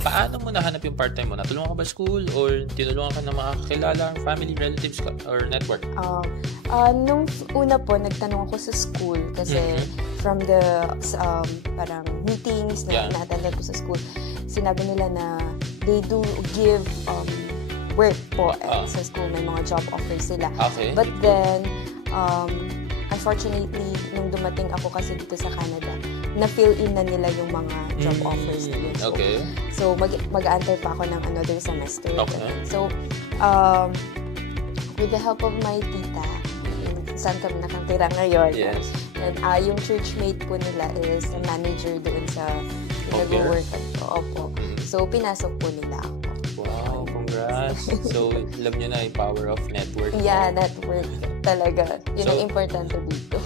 paano mo nahanap yung part-time mo? Natulungan ka ba school or tinulungan ka ng mga kakilala, family, relatives or network? Nung una po, nagtanong ako sa school kasi from the parang meetings na na-attended ko sa school, sinabi nila na they do give work po sa school. May mga job offers sila. Okay. But then, unfortunately, nung dumating ako kasi dito sa Canada, na-fill in na nila yung mga job offers na yun. So mag-aantay pa ako ng another semester. Okay. So, with the help of my tita, saan kami nakatira ngayon. Yes. And yung churchmate po nila is a manager doon sa nag-work ko. Opo. So, pinasok po nila ako. Wow, congrats. So, alam nyo na yung power of network. Yeah, network talaga. Yun ang importante dito.